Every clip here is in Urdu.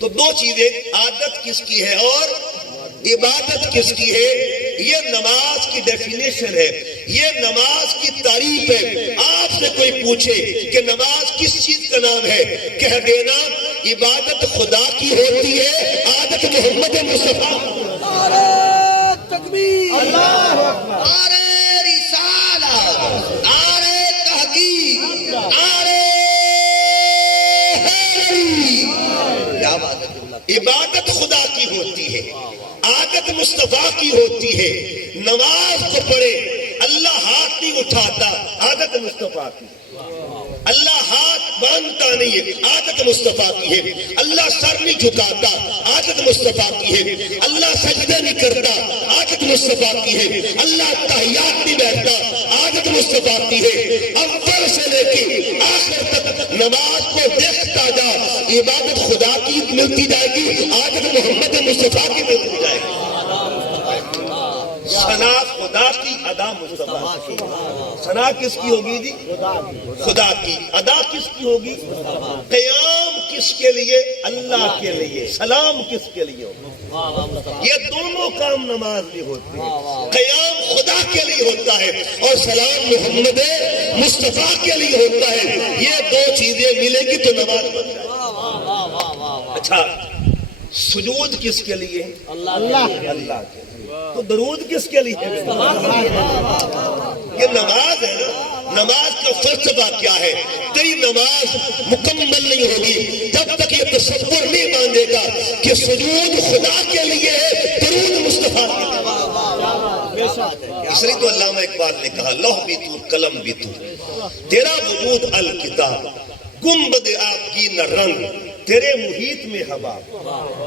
تو دو چیزیں، عادت کس کی ہے اور عبادت کس کی ہے. یہ نماز کی ڈیفینیشن ہے، یہ نماز کی تعریف ہے. آپ سے کوئی پوچھے کہ نماز کس چیز کا نام ہے، کہہ دینا عبادت خدا کی ہوتی ہے، عادت محمد مصطفیٰ. تکبیر، اللہ اکبر، نعرہ رسالت، نعرہ تحقیق، نعرہ حیدری. کیا بات ہے؟ عبادت خدا کی ہوتی ہے، عادت مصطفیٰ کی ہوتی ہے. نماز کو پڑھے اللہ ہاتھ نہیں اٹھاتا، عادت مصطفیٰ کی. اللہ ہاتھ باندھتا نہیں ہے، عادت مصطفیٰ کی ہے. اللہ سر نہیں جھکاتا، عادت مصطفیٰ کی ہے. اللہ سجدے نہیں کرتا، عادت مصطفیٰ کی ہے. اللہ تحیات نہیں بیٹھتا، عادت مصطفیٰ کی ہے. اول سے لے کے آخر تک نماز کو دیکھتا جا، عبادت خدا کی ملتی جائے گی، عادت محمد مصطفیٰ کی ملتی جائے گی. ثنا خدا کی، ادا مصطفیٰ کی. ثنا کس کی ہوگی جی؟ خدا کی. ادا کس کی ہوگی؟ قیام کس کے لیے؟ اللہ کے لیے. سلام کس کے لیے ہوگا؟ یہ دونوں کام نماز میں ہوتے ہیں. قیام خدا کے لیے ہوتا ہے اور سلام محمد مصطفیٰ کے لیے ہوتا ہے. یہ دو چیزیں ملے گی تو نماز بن جائے. اچھا، سجود کس کے لیے؟ اللہ کے لیے. تو درود کس کے لیے؟ یہ نماز ہے نا. نماز کا فلسفہ کیا ہے؟ تیری نماز مکمل نہیں ہوگی جب تک یہ تصور نہیں باندھے گا کہ سجود خدا کے لیے ہے، درود مصطفیٰ کے لیے. اس لیے تو علامہ اقبال نے کہا لوح بھی تو قلم بھی تو، تیرا وجود الکتاب، گنبد آپ کی نہ رنگ، تیرے محیط میں ہوا.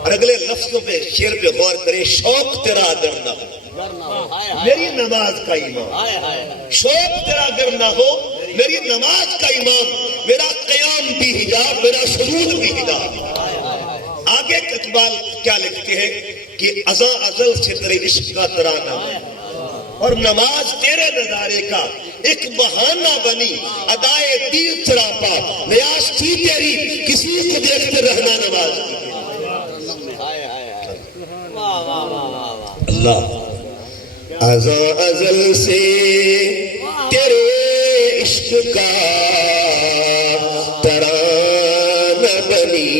اور اگلے لفظوں پہ شعر پہ غور کریں، شوق تیرا اگر نہ ہو میری نماز کا امام. شوق تیرا اگر نہ ہو میری نماز کا امام، میرا قیام بھی حجاب، میرا سجود بھی حجاب. آگے اقبال کیا لکھتے ہیں کہ ازاں ازل سے تیرے عشق کا ترانہ اور نماز تیرے نظارے کا ایک بہانہ بنی، ادائے دل سراپا نیاز تھی تیری کسی کو دیکھتے رہنا نماز کی. اللہ ازاں ازل سے تیرے عشق کا ترانہ بنی،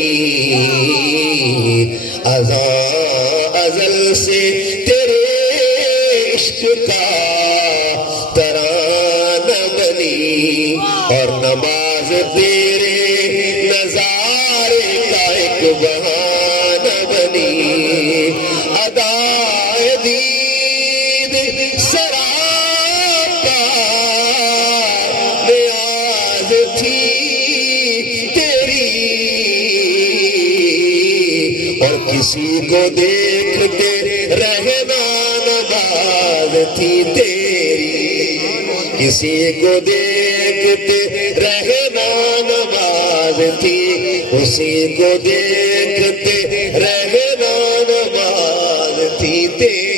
ازاں ازل سے تیرے عشق کا ترانہ بنی، اور نماز تیرے نظارے کا ایک بہانہ بنی. ادائے دید سراپا نیاز تھی تیری، اور کسی کو دیکھتے رہنا نماز تھی تیری، کسی کو دیکھتے رہنا نماز تھی، کسی کو دیکھتے رہنا نماز تھی تیری.